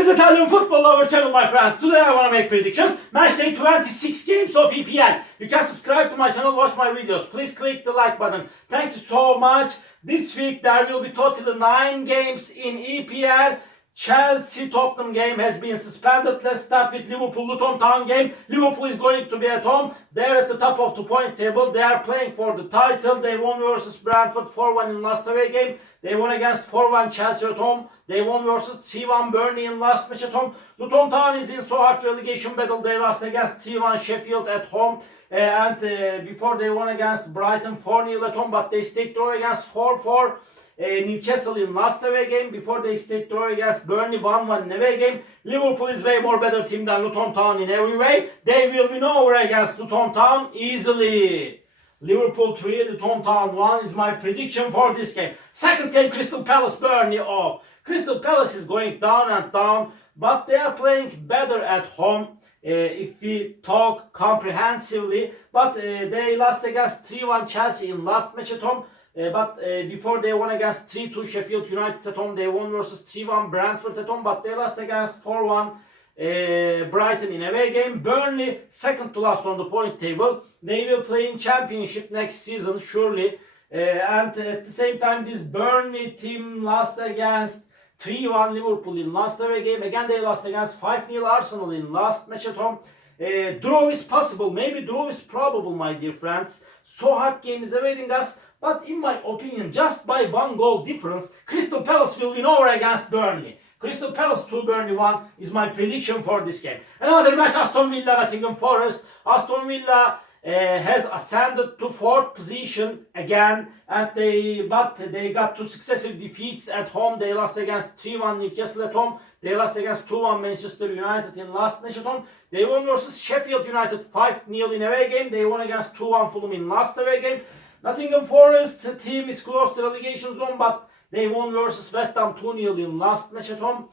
is Italian football lover channel, my friends. Today I want to make predictions. Match day 26 games of EPL. You can subscribe to my channel, watch my videos. Please click the like button. Thank you so much. This week there will be totally 9 games in EPL. Chelsea-Tottenham game has been suspended. Let's start with Liverpool-Luton Town game. Liverpool is going to be at home. They're at the top of the point table. They are playing for the title. They won versus Brentford 4-1 in last away game. They won against 4-1 Chelsea at home. They won versus 3-1 Burnley in last match at home. Luton Town is in so hard relegation battle. They lost against 3-1 Sheffield at home. Before they won against Brighton 4-0 at home, but they stayed draw against 4-4. Newcastle in last away game. Before they stayed draw against Burnley 1-1 in away game. Liverpool is way more better team than Luton Town in every way. They will win over against Luton Town easily. Liverpool 3, Luton Town 1 is my prediction for this game. Second game, Crystal Palace Burnley off. Crystal Palace is going down and down, but they are playing better at home. If we talk comprehensively, but they lost against 3-1 Chelsea in last match at home. Before they won against 3-2 Sheffield United at home. They won versus 3-1 Brentford at home, but they lost against 4-1 Brighton in away game. Burnley second to last on the point table. They will play in Championship next season surely. And at the same time, this Burnley team lost against 3-1 Liverpool in last away game. Again, they lost against 5-0 Arsenal in last match at home. Draw is possible. Maybe draw is probable, my dear friends. So hard game is awaiting us. But in my opinion, just by 1 goal difference, Crystal Palace will win over against Burnley. Crystal Palace 2, Burnley 1 is my prediction for this game. Another match, Aston Villa, Nottingham Forest. Aston Villa has ascended to 4th position again, and they got 2 successive defeats at home. They lost against 3-1 Newcastle at home. They lost against 2-1 Manchester United in last match at home. They won versus Sheffield United 5-0 in away game. They won against 2-1 Fulham in last away game. Nottingham Forest team is close to relegation zone, but they won versus West Ham 2-0 in last match at home.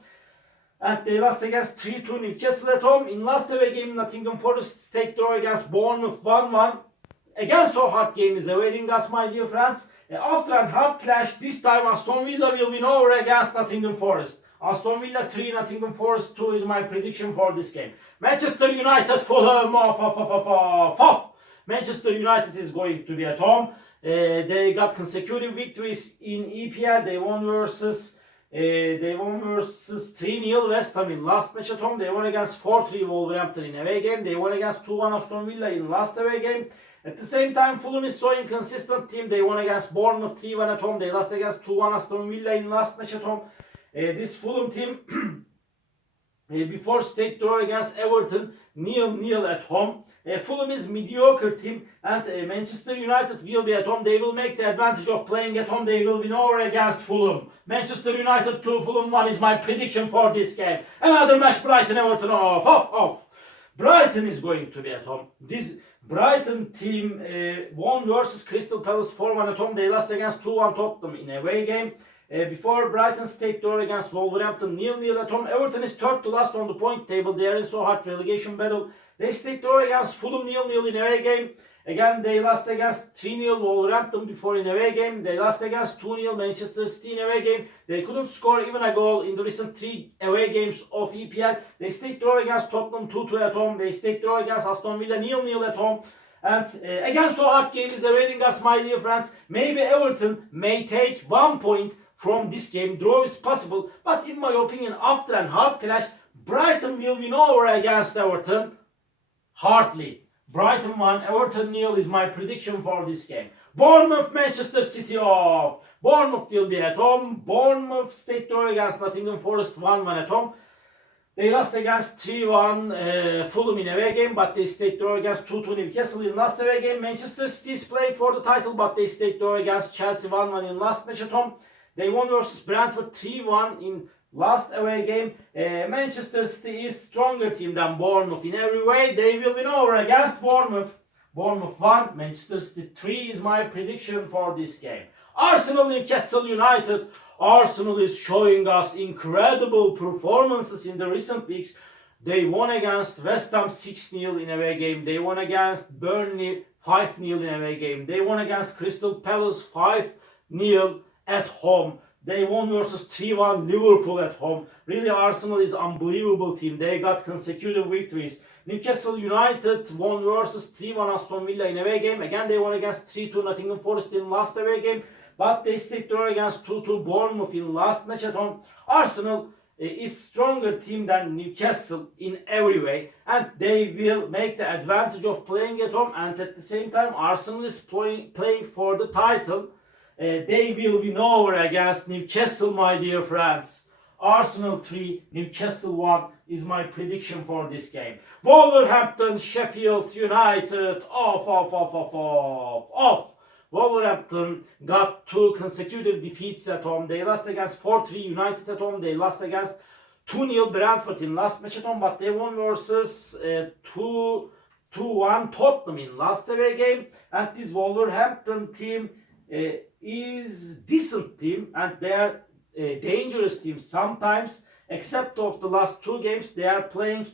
And they lost against 3-2 Newcastle at home. In last away game, Nottingham Forest stayed draw against Bournemouth 1-1. Again, so hard game is awaiting us, my dear friends. After a hard clash, this time Aston Villa will win over against Nottingham Forest. Aston Villa 3, Nottingham Forest 2 is my prediction for this game. Manchester United, Fulham, Manchester United is going to be at home. They got consecutive victories in EPL. They won versus 3-0 West Ham in last match at home. They won against 4-3 Wolverhampton in away game. They won against 2-1 Aston Villa in last away game. At the same time, Fulham is so inconsistent team. They won against Bournemouth 3-1 at home. They lost against 2-1 Aston Villa in last match at home. This Fulham team before state draw against Everton 0-0 at home. Fulham is mediocre team, and Manchester United will be at home. They will make the advantage of playing at home. They will win over against Fulham. Manchester United 2, Fulham 1 is my prediction for this game. Another match, Brighton Everton off. Brighton is going to be at home. This Brighton team won versus Crystal Palace 4-1 at home. They lost against 2-1 Tottenham in away game. Before Brighton stayed draw against Wolverhampton 0-0 at home. Everton is third to last on the point table. They are in so hard relegation battle. They stayed draw against Fulham 0-0 in away game. Again, they lost against 3-0 Wolverhampton before in away game. They lost against 2-0 Manchester City in away game. They couldn't score even a goal in the recent 3 away games of EPL. They stayed draw against Tottenham 2-2 at home. They stayed draw against Aston Villa 0-0 at home. And again, so hard game is awaiting us, my dear friends. Maybe Everton may take 1 point from this game. Draw is possible, but in my opinion, after a hard clash, Brighton will win over against Everton hardly. Brighton 1, Everton 0 is my prediction for this game. Bournemouth, Manchester City off. Bournemouth will be at home. Bournemouth stayed draw against Nottingham Forest 1-1 at home. They lost against 3-1 Fulham in away game, but they stayed draw against 2-2 Newcastle in last away game. Manchester City is playing for the title, but they stayed draw against Chelsea 1-1 in last match at home. They won versus Brentford 3-1 in last away game. Manchester City is stronger team than Bournemouth in every way. They will win over against Bournemouth. Bournemouth 1, Manchester City 3 is my prediction for this game. Arsenal, Newcastle United. Arsenal is showing us incredible performances in the recent weeks. They won against West Ham 6-0 in away game. They won against Burnley 5-0 in away game. They won against Crystal Palace 5-0 at home. They won versus 3-1 Liverpool at home. Really, Arsenal is unbelievable team. They got consecutive victories. Newcastle United won versus 3-1 Aston Villa in away game. Again, they won against 3-2 Nottingham Forest in last away game. But they stick draw against 2-2 Bournemouth in last match at home. Arsenal is stronger team than Newcastle in every way, and they will make the advantage of playing at home, and at the same time Arsenal is playing for the title. They will win over against Newcastle, my dear friends. Arsenal 3, Newcastle 1 is my prediction for this game. Wolverhampton, Sheffield United, off. Wolverhampton got 2 consecutive defeats at home. They lost against 4-3 United at home. They lost against 2-0 Brentford in last match at home. But they won versus 2-1 Tottenham in last away game. And this Wolverhampton team is decent team. And they are a dangerous team sometimes. Except of the last 2 games, they are playing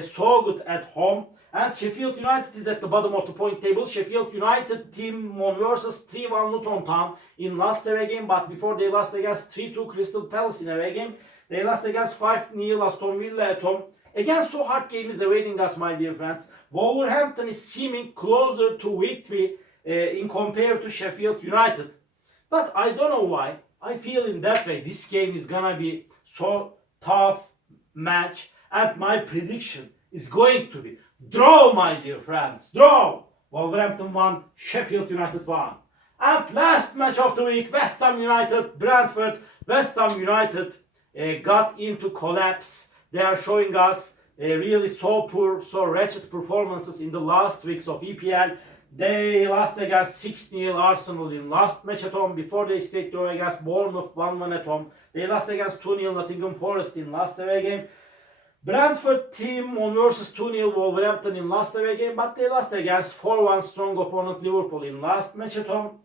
so good at home. And Sheffield United is at the bottom of the point table. Sheffield United team won versus 3-1 Luton Town in last away game. But before they lost against 3-2 Crystal Palace in away game. They lost against 5-0 Aston Villa at home. Again, so hard game is awaiting us, my dear friends. Wolverhampton is seeming closer to victory in compared to Sheffield United. But I don't know why. I feel in that way this game is gonna be so tough match. And my prediction is going to be draw, my dear friends. Draw. Wolverhampton 1, Sheffield United 1. And last match of the week, West Ham United, Brentford. West Ham United got into collapse. They are showing us really so poor, so wretched performances in the last weeks of EPL. They lost against 6-0 Arsenal in last match at home. Before they stayed draw against Bournemouth 1-1 at home. They lost against 2-0 Nottingham Forest in last away game. Brentford team won versus 2-0 Wolverhampton in last away game, but they lost against 4-1 strong opponent Liverpool in last match at home.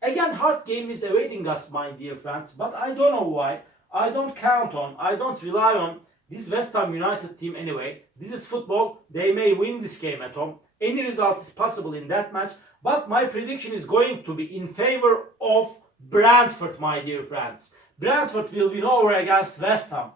Again, hard game is awaiting us, my dear friends, but I don't know why. I don't rely on this West Ham United team anyway. This is football. They may win this game at home. Any result is possible in that match, but my prediction is going to be in favor of Brentford, my dear friends. Brentford will win over against West Ham.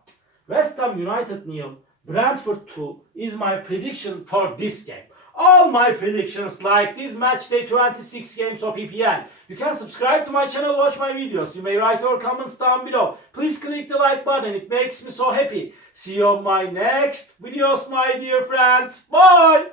West Ham United 0, Brentford 2 is my prediction for this game. All my predictions like this match day 26 games of EPL. You can subscribe to my channel, watch my videos. You may write your comments down below. Please click the like button, it makes me so happy. See you on my next videos, my dear friends. Bye!